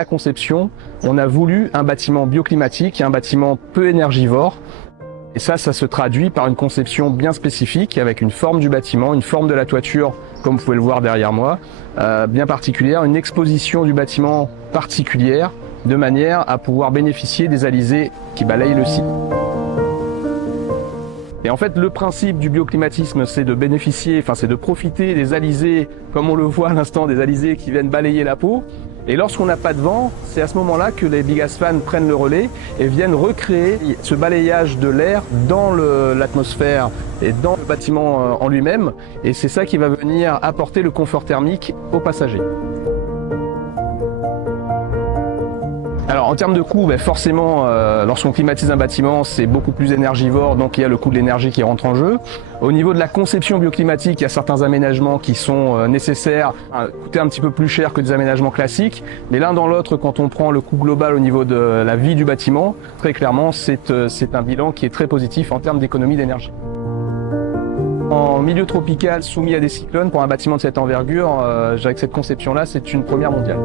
la conception, on a voulu un bâtiment bioclimatique, un bâtiment peu énergivore. Et ça se traduit par une conception bien spécifique avec une forme du bâtiment, une forme de la toiture, comme vous pouvez le voir derrière moi, bien particulière, une exposition du bâtiment particulière, de manière à pouvoir bénéficier des alizés qui balayent le site. Et en fait, le principe du bioclimatisme, c'est de bénéficier, c'est de profiter des alizés, comme on le voit à l'instant, des alizés qui viennent balayer la peau. Et lorsqu'on n'a pas de vent, c'est à ce moment-là que les big gas fans prennent le relais et viennent recréer ce balayage de l'air dans l'atmosphère et dans le bâtiment en lui-même. Et c'est ça qui va venir apporter le confort thermique aux passagers. Alors en termes de coût, forcément, lorsqu'on climatise un bâtiment, c'est beaucoup plus énergivore, donc il y a le coût de l'énergie qui rentre en jeu. Au niveau de la conception bioclimatique, il y a certains aménagements qui sont nécessaires, coûter un petit peu plus cher que des aménagements classiques, mais l'un dans l'autre, quand on prend le coût global au niveau de la vie du bâtiment, très clairement, c'est un bilan qui est très positif en termes d'économie d'énergie. En milieu tropical soumis à des cyclones, pour un bâtiment de cette envergure, je dirais que cette conception-là, c'est une première mondiale.